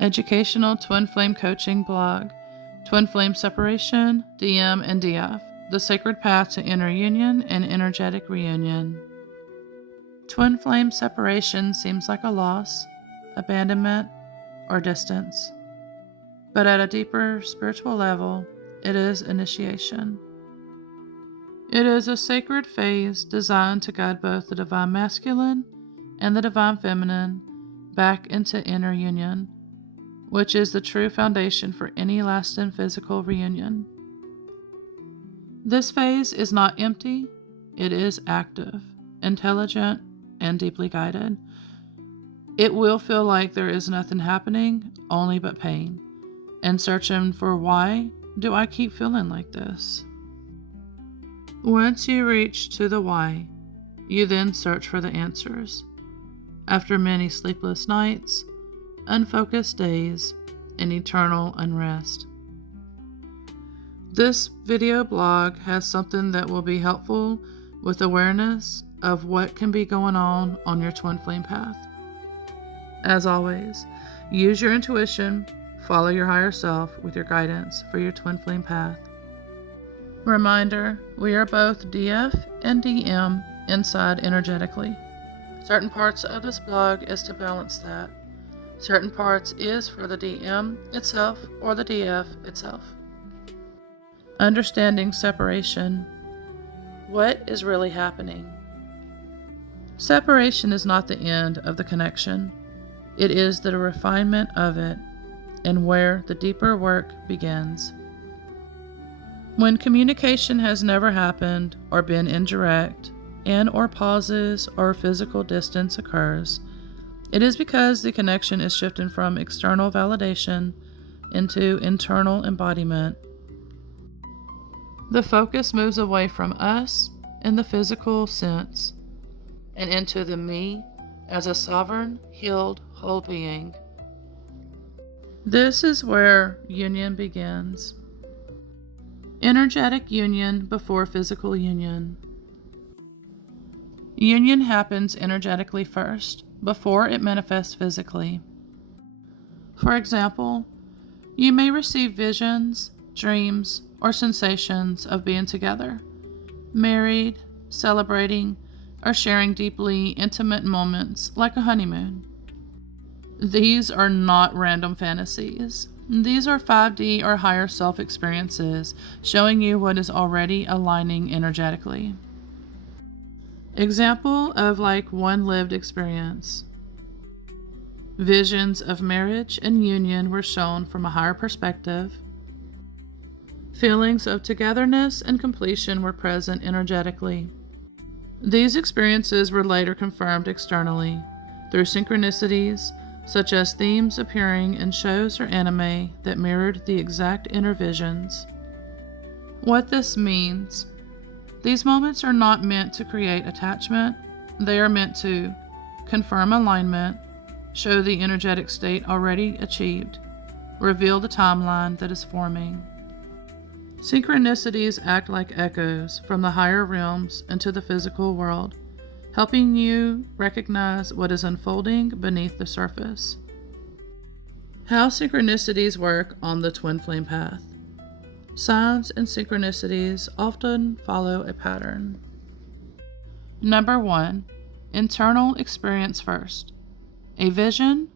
Educational Twin Flame Coaching blog, Twin Flame Separation, DM and DF, the sacred path to inner union and energetic reunion. Twin flame separation seems like a loss, abandonment, or distance. But at a deeper spiritual level, it is initiation. It is a sacred phase designed to guide both the divine masculine and the divine feminine back into inner union, which is the true foundation for any lasting physical reunion. This phase is not empty, it is active, intelligent, and deeply guided. It will feel like there is nothing happening, only but pain, and searching for why do I keep feeling like this? Once you reach to the why, you then search for the answers. After many sleepless nights, unfocused days, and eternal unrest. This video blog has something that will be helpful with awareness of what can be going on your twin flame path. As always, use your intuition, follow your higher self with your guidance for your twin flame path. Reminder, we are both DF and DM inside energetically. Certain parts of this blog is to balance that. Certain parts is for the DM itself or the DF itself. Understanding separation. What is really happening? Separation is not the end of the connection. It is the refinement of it and where the deeper work begins. When communication has never happened or been indirect and or pauses or physical distance occurs, it is because the connection is shifting from external validation into internal embodiment. The focus moves away from us in the physical sense and into the me as a sovereign, healed, whole being. This is where union begins. Energetic union before physical union. Union happens energetically first, before it manifests physically. For example, you may receive visions, dreams, or sensations of being together, married, celebrating, or sharing deeply intimate moments like a honeymoon. These are not random fantasies. These are 5D or higher self experiences showing you what is already aligning energetically. Example of one lived experience. Visions of marriage and union were shown from a higher perspective. Feelings of togetherness and completion were present energetically. These experiences were later confirmed externally through synchronicities, such as themes appearing in shows or anime that mirrored the exact inner visions. What this means: these moments are not meant to create attachment, they are meant to confirm alignment, show the energetic state already achieved, reveal the timeline that is forming. Synchronicities act like echoes from the higher realms into the physical world, helping you recognize what is unfolding beneath the surface. How synchronicities work on the twin flame path. Signs and synchronicities often follow a pattern. Number 1, internal experience first. A vision,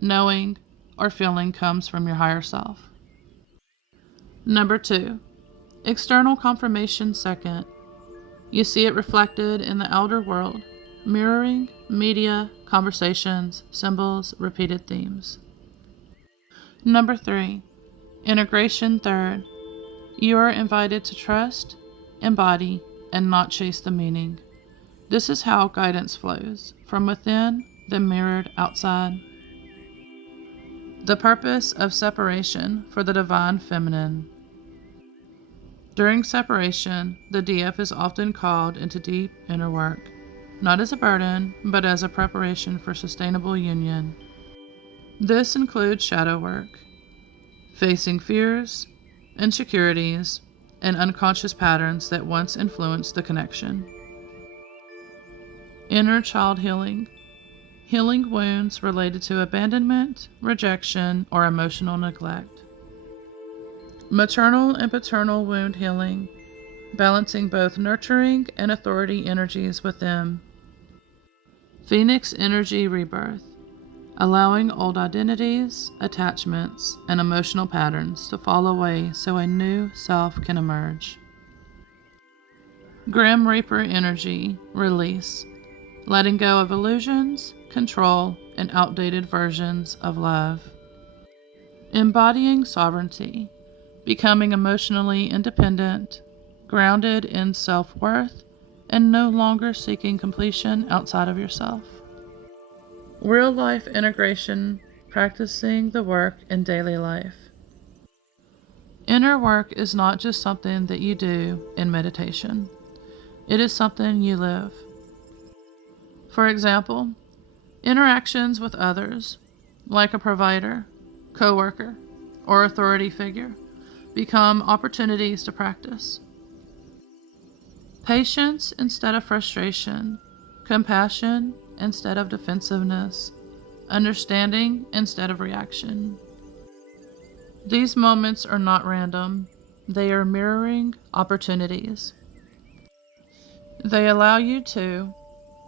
knowing, or feeling comes from your higher self. Number 2, external confirmation second. You see it reflected in the outer world, mirroring, media, conversations, symbols, repeated themes. Number 3, integration third. You are invited to trust, embody, and not chase the meaning. This is how guidance flows, from within, then mirrored outside. The purpose of separation for the divine feminine. During separation, the DF is often called into deep inner work, not as a burden, but as a preparation for sustainable union. This includes shadow work, facing fears, insecurities, and unconscious patterns that once influenced the connection. Inner child healing. healing wounds related to abandonment, rejection, or emotional neglect. Maternal and paternal wound healing, balancing both nurturing and authority energies with them. Phoenix energy rebirth, allowing old identities, attachments, and emotional patterns to fall away so a new self can emerge. Grim Reaper energy release, letting go of illusions, control, and outdated versions of love. Embodying sovereignty, becoming emotionally independent, grounded in self-worth, and no longer seeking completion outside of yourself. Real-life integration, practicing the work in daily life. Inner work is not just something that you do in meditation. It is something you live. For example, interactions with others, like a provider, coworker, or authority figure, become opportunities to practice. Patience instead of frustration, compassion instead of defensiveness, understanding instead of reaction. These moments are not random, they are mirroring opportunities. They allow you to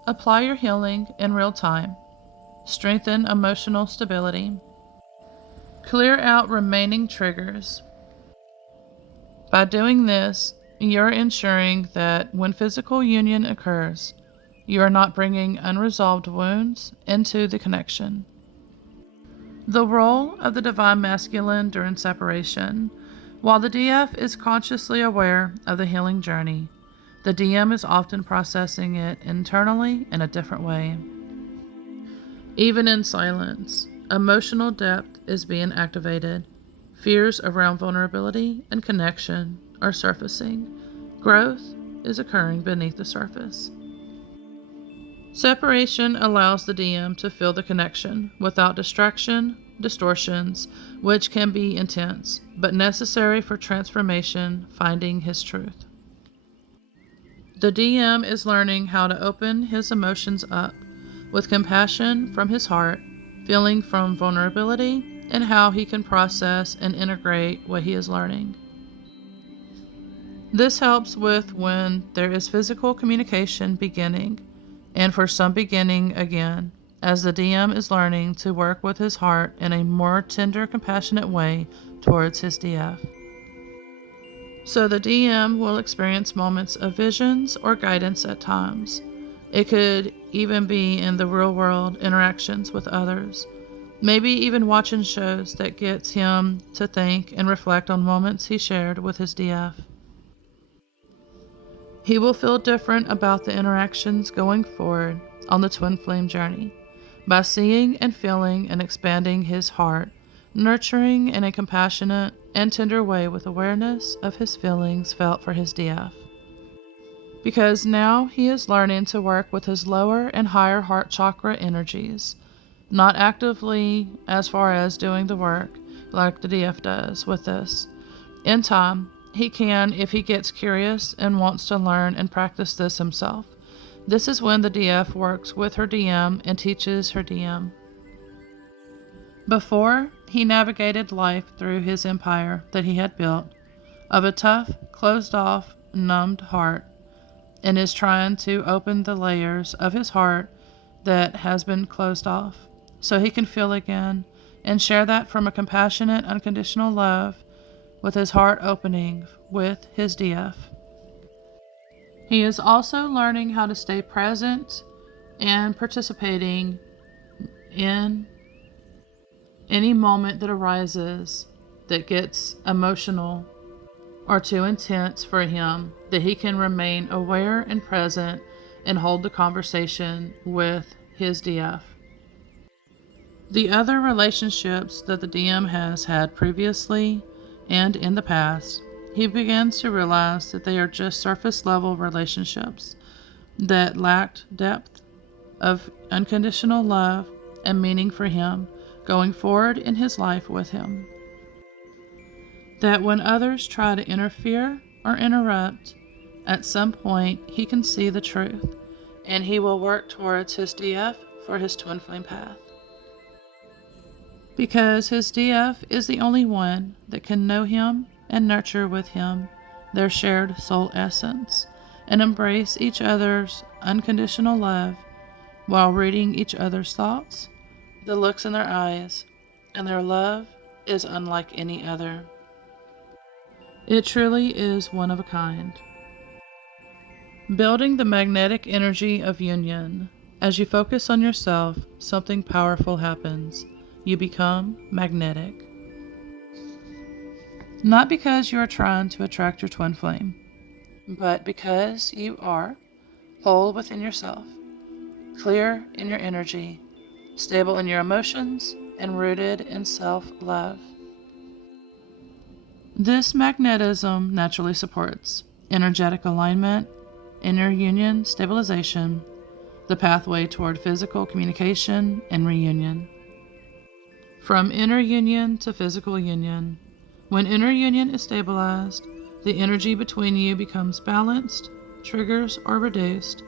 apply your healing in real time, strengthen emotional stability, clear out remaining triggers. By doing this, you're ensuring that when physical union occurs, you are not bringing unresolved wounds into the connection. The role of the Divine Masculine during separation. While the DF is consciously aware of the healing journey, the DM is often processing it internally in a different way. Even in silence, emotional depth is being activated. Fears around vulnerability and connection are surfacing. Growth is occurring beneath the surface. Separation allows the DM to feel the connection without distraction, distortions, which can be intense, but necessary for transformation, finding his truth. The DM is learning how to open his emotions up with compassion from his heart, feeling from vulnerability, and how he can process and integrate what he is learning. This helps with when there is physical communication beginning, and for some beginning again, as the DM is learning to work with his heart in a more tender, compassionate way towards his DF. So the DM will experience moments of visions or guidance at times. It could even be in the real world interactions with others, maybe even watching shows that gets him to think and reflect on moments he shared with his DF. He will feel different about the interactions going forward on the twin flame journey by seeing and feeling and expanding his heart, nurturing in a compassionate and tender way with awareness of his feelings felt for his DF. Because now he is learning to work with his lower and higher heart chakra energies, not actively as far as doing the work like the DF does with this. In time, he can if he gets curious and wants to learn and practice this himself. This is when the DF works with her DM and teaches her DM. Before, he navigated life through his empire that he had built of a tough, closed-off, numbed heart, and is trying to open the layers of his heart that has been closed off so he can feel again and share that from a compassionate, unconditional love with his heart opening with his DF. He is also learning how to stay present and participating in any moment that arises that gets emotional or too intense for him, that he can remain aware and present and hold the conversation with his DF. The other relationships that the DM has had previously and in the past, he begins to realize that they are just surface level relationships that lacked depth of unconditional love and meaning for him going forward in his life with him. That when others try to interfere or interrupt, at some point he can see the truth, and he will work towards his DF for his twin flame path. Because his DF is the only one that can know him and nurture with him their shared soul essence and embrace each other's unconditional love while reading each other's thoughts, the looks in their eyes, and their love is unlike any other. It truly is one of a kind. Building the magnetic energy of union. As you focus on yourself, something powerful happens. You become magnetic. Not because you are trying to attract your twin flame, but because you are whole within yourself, clear in your energy, stable in your emotions, and rooted in self-love. This magnetism naturally supports energetic alignment, inner union stabilization, the pathway toward physical communication and reunion. From inner union to physical union. When inner union is stabilized, the energy between you becomes balanced, triggers are reduced,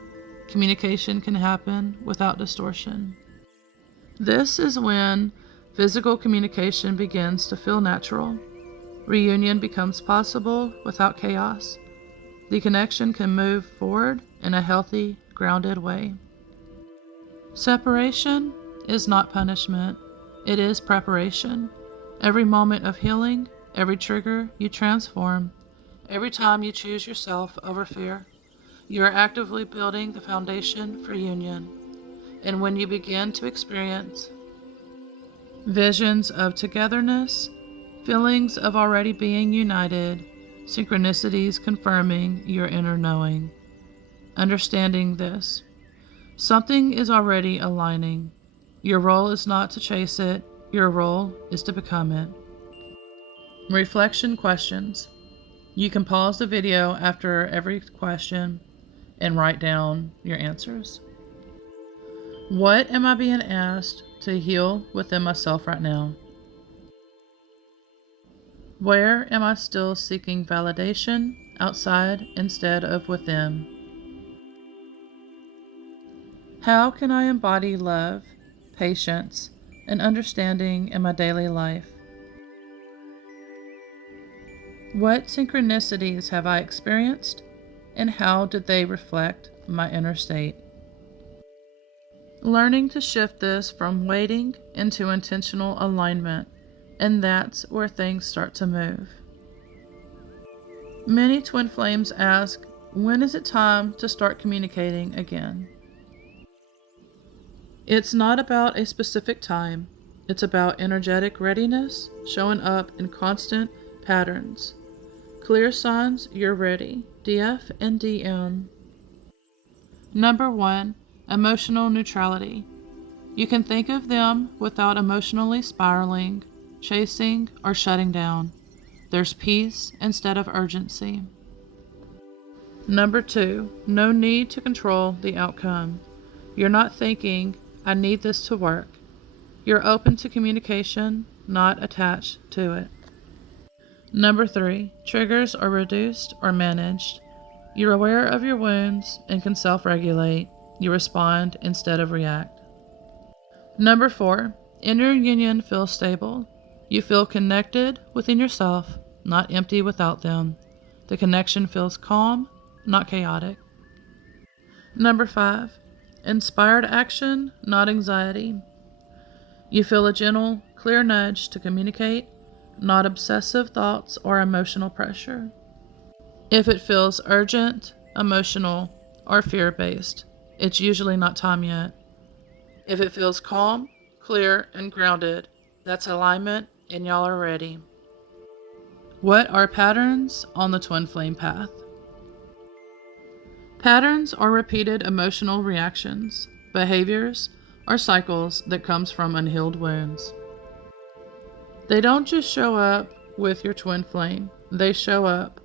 communication can happen without distortion. This is when physical communication begins to feel natural. Reunion becomes possible without chaos. The connection can move forward in a healthy, grounded way. Separation is not punishment. It is preparation. Every moment of healing, every trigger you transform, every time you choose yourself over fear, you are actively building the foundation for union. And when you begin to experience visions of togetherness, feelings of already being united, synchronicities confirming your inner knowing, understanding this, something is already aligning. Your role is not to chase it, your role is to become it. Reflection questions. You can pause the video after every question and write down your answers. What am I being asked to heal within myself right now? Where am I still seeking validation outside instead of within? How can I embody love, patience, and understanding in my daily life? What synchronicities have I experienced, and how did they reflect my inner state? Learning to shift this from waiting into intentional alignment, and that's where things start to move. Many twin flames ask, when is it time to start communicating again? It's not about a specific time. It's about energetic readiness, showing up in constant patterns. Clear signs you're ready. DF and DM. Number 1. Emotional neutrality. You can think of them without emotionally spiraling, chasing, or shutting down. There's peace instead of urgency. Number 2. No need to control the outcome. You're not thinking, I need this to work. You're open to communication, not attached to it. Number 3. Triggers are reduced or managed. You're aware of your wounds and can self-regulate. You respond instead of react. Number 4. Inner union feels stable. You feel connected within yourself, not empty without them. The connection feels calm, not chaotic. Number 5. Inspired action, not anxiety. You feel a gentle, clear nudge to communicate, not obsessive thoughts or emotional pressure. If it feels urgent, emotional, or fear-based, it's usually not time yet. If it feels calm, clear, and grounded, that's alignment and y'all are ready. What are patterns on the twin flame path? Patterns are repeated emotional reactions, behaviors, or cycles that comes from unhealed wounds. They don't just show up with your twin flame, they show up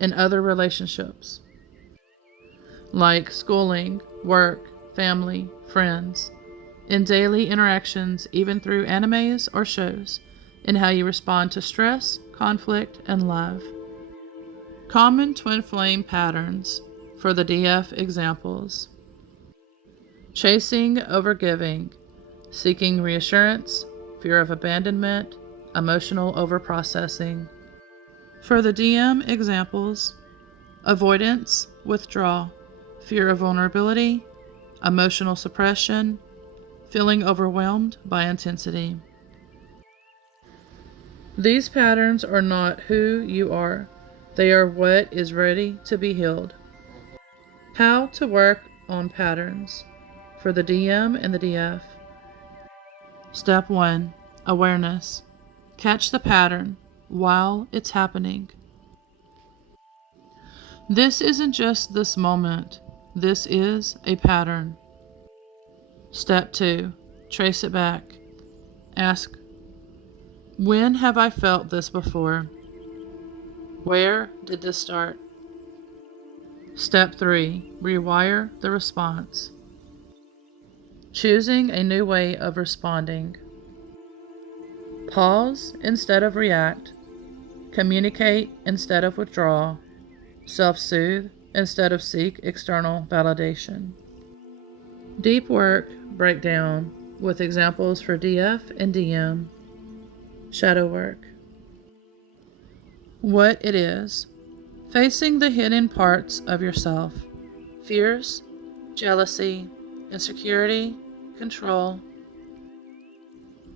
in other relationships, like schooling, work, family, friends, in daily interactions, even through animes or shows, in how you respond to stress, conflict, and love. Common twin flame patterns for the DF examples. chasing over giving, seeking reassurance, fear of abandonment, emotional overprocessing. For the DM examples, avoidance, withdrawal, fear of vulnerability, emotional suppression, feeling overwhelmed by intensity. These patterns are not who you are. They are what is ready to be healed. How to work on patterns for the DM and the DF. Step 1. Awareness. Catch the pattern while it's happening. This isn't just this moment. This is a pattern. Step 2. Trace it back. Ask, when have I felt this before? Where did this start? Step 3. Rewire the response. Choosing a new way of responding. Pause instead of react. Communicate instead of withdraw. Self-soothe instead of seek external validation. Deep work breakdown with examples for DF and DM. Shadow work. What it is. Facing the hidden parts of yourself. Fears, jealousy, insecurity, control.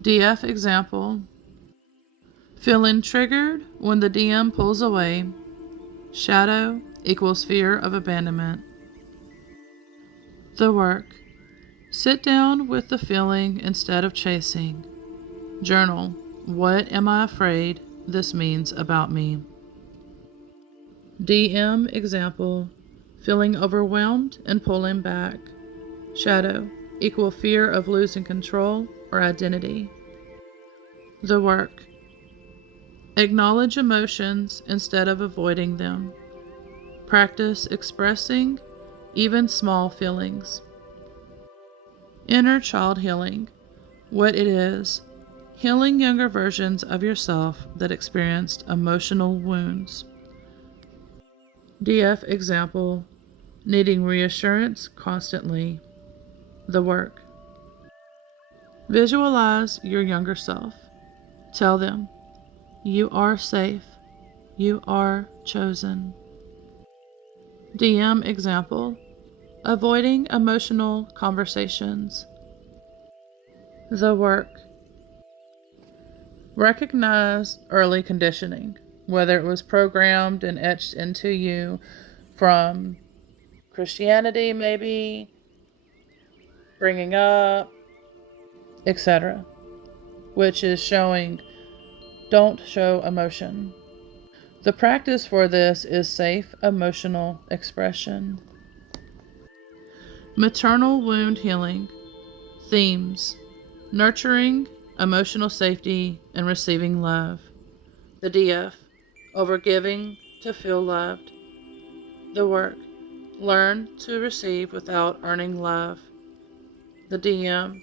DF example. Feeling triggered when the DM pulls away. Shadow equals fear of abandonment. The work. Sit down with the feeling instead of chasing. Journal. What am I afraid this means about me? DM example. Feeling overwhelmed and pulling back. Shadow equal fear of losing control or identity. The work. Acknowledge emotions instead of avoiding them. Practice expressing even small feelings. Inner child healing. What it is. Healing younger versions of yourself that experienced emotional wounds. DF example. Needing reassurance constantly. The work. Visualize your younger self. Tell them, you are safe. You are chosen. DM example. Avoiding emotional conversations. The work. Recognize early conditioning, whether it was programmed and etched into you from Christianity, maybe, bringing up, etc., which is showing don't show emotion. The practice for this is safe emotional expression. Maternal wound healing. Themes. Nurturing, emotional safety, and receiving love. The DF. Overgiving to feel loved. The work. Learn to receive without earning love. The DM.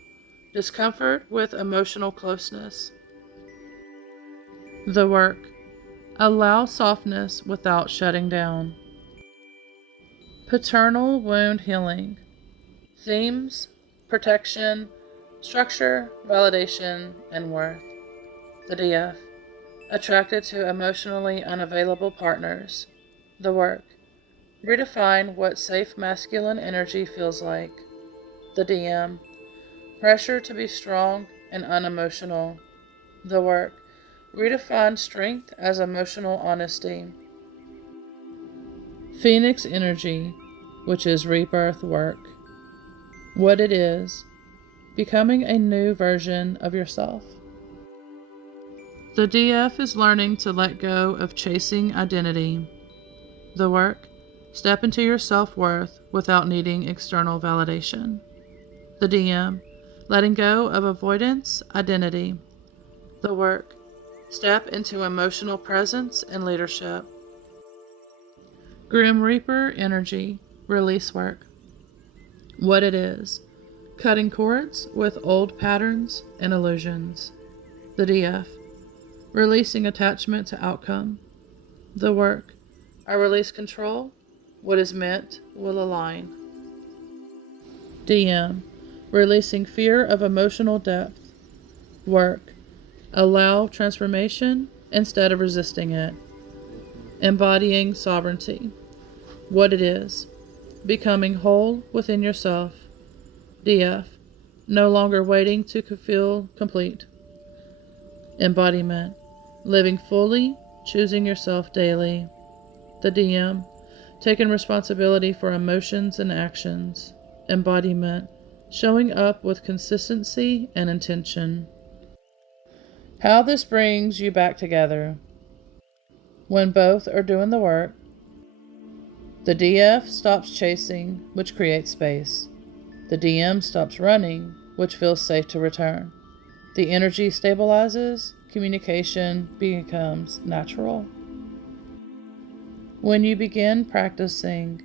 Discomfort with emotional closeness. The work. Allow softness without shutting down. Paternal wound healing. Themes, protection, structure, validation, and worth. The DF. Attracted to emotionally unavailable partners. The work. Redefine what safe masculine energy feels like. The DM. Pressure to be strong and unemotional. The work. Redefine strength as emotional honesty. Phoenix energy, which is rebirth work. What it is. Becoming a new version of yourself. The DF is learning to let go of chasing identity. The work. Step into your self-worth without needing external validation. The DM. Letting go of avoidance identity. The work. Step into emotional presence and leadership. Grim Reaper energy, release work. What it is. Cutting cords with old patterns and illusions. The DF. Releasing attachment to outcome. The work. I release control. What is meant will align. DM. Releasing fear of emotional depth. Work. Allow transformation instead of resisting it. Embodying sovereignty. What it is. Becoming whole within yourself. DF. No longer waiting to feel complete. Embodiment. Living fully, choosing yourself daily. The DM. Taking responsibility for emotions and actions. Embodiment. Showing up with consistency and intention. How this brings you back together. When both are doing the work, the DF stops chasing, which creates space. The DM stops running, which feels safe to return. The energy stabilizes, communication becomes natural. When you begin practicing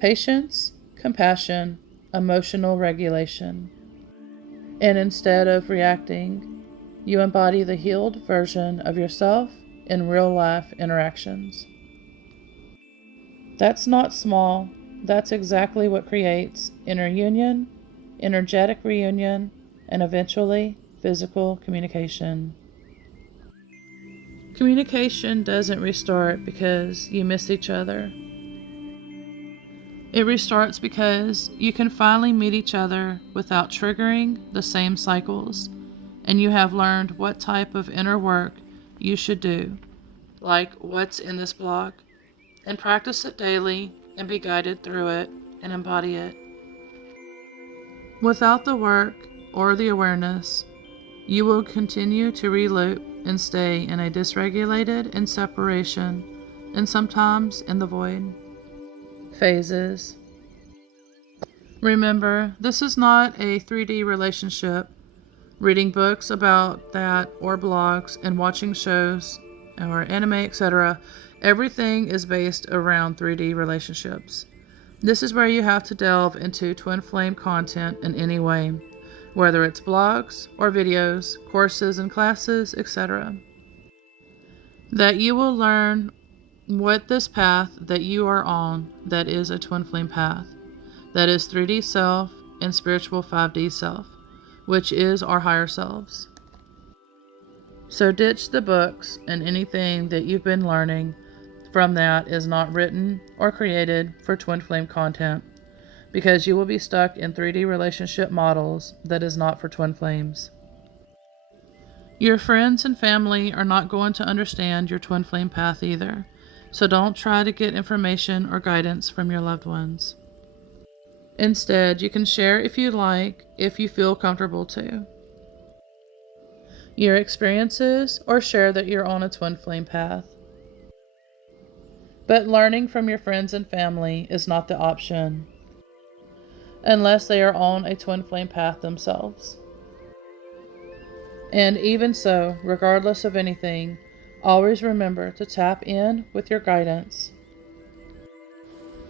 patience, compassion, emotional regulation, and instead of reacting, you embody the healed version of yourself in real-life interactions. That's not small. That's exactly what creates inner union, energetic reunion, and eventually physical communication. Communication doesn't restart because you miss each other. It restarts because you can finally meet each other without triggering the same cycles, and you have learned what type of inner work you should do, like what's in this blog, and practice it daily and be guided through it and embody it. Without the work or the awareness, you will continue to reloop and stay in a dysregulated in separation and sometimes in the void. Phases. Remember, this is not a 3D relationship. Reading books about that or blogs and watching shows or anime, etc. Everything is based around 3D relationships. This is where you have to delve into twin flame content in any way, whether it's blogs or videos, courses and classes, etc. That you will learn what this path that you are on that is a twin flame path, that is 3D self and spiritual 5D self, which is our higher selves. So ditch the books, and anything that you've been learning from that is not written or created for twin flame content, because you will be stuck in 3D relationship models that is not for twin flames. Your friends and family are not going to understand your twin flame path either, so don't try to get information or guidance from your loved ones. Instead, you can share if you like, if you feel comfortable to. Your experiences, or share that you're on a twin flame path. But learning from your friends and family is not the option, unless they are on a twin flame path themselves. And even so, regardless of anything, always remember to tap in with your guidance.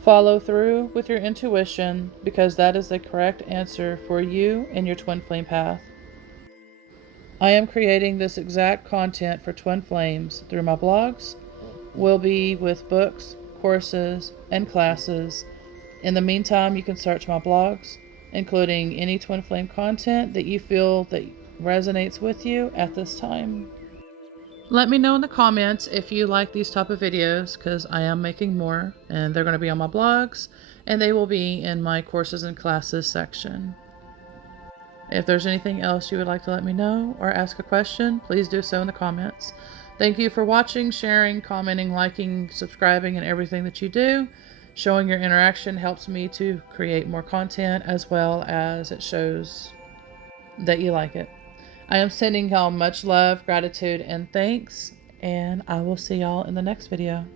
Follow through with your intuition, because that is the correct answer for you and your twin flame path. I am creating this exact content for twin flames through my blogs, will be with books, courses, and classes. In the meantime, you can search my blogs, including any twin flame content that you feel that resonates with you at this time. Let me know in the comments if you like these type of videos, because I am making more, and they're going to be on my blogs, and they will be in my courses and classes section. If there's anything else you would like to let me know or ask a question, please do so in the comments. Thank you for watching, sharing, commenting, liking, subscribing, and everything that you do. Showing your interaction helps me to create more content, as well as it shows that you like it. I am sending y'all much love, gratitude, and thanks, and I will see y'all in the next video.